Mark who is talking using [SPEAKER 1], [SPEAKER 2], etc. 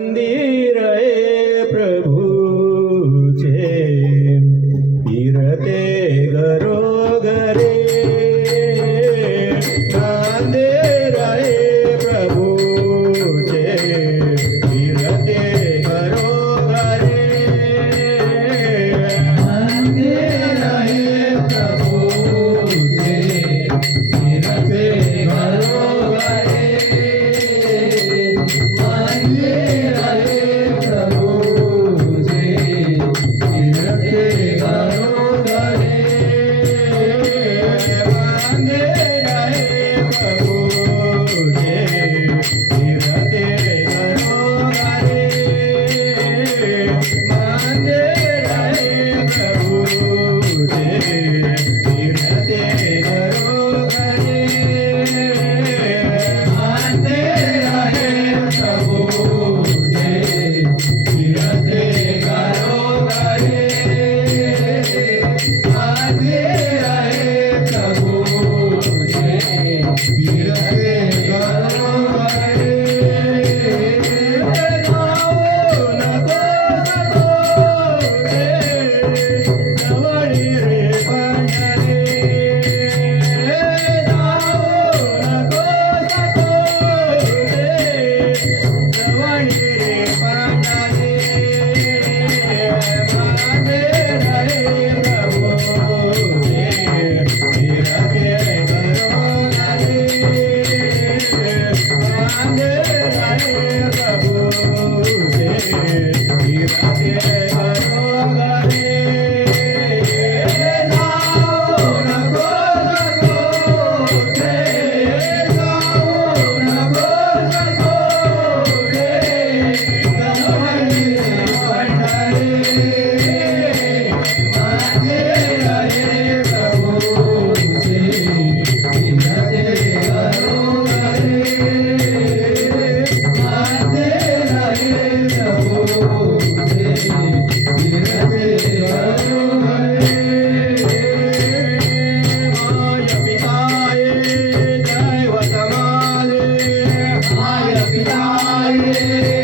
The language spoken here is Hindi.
[SPEAKER 1] मंदिर प्रभु। Aê!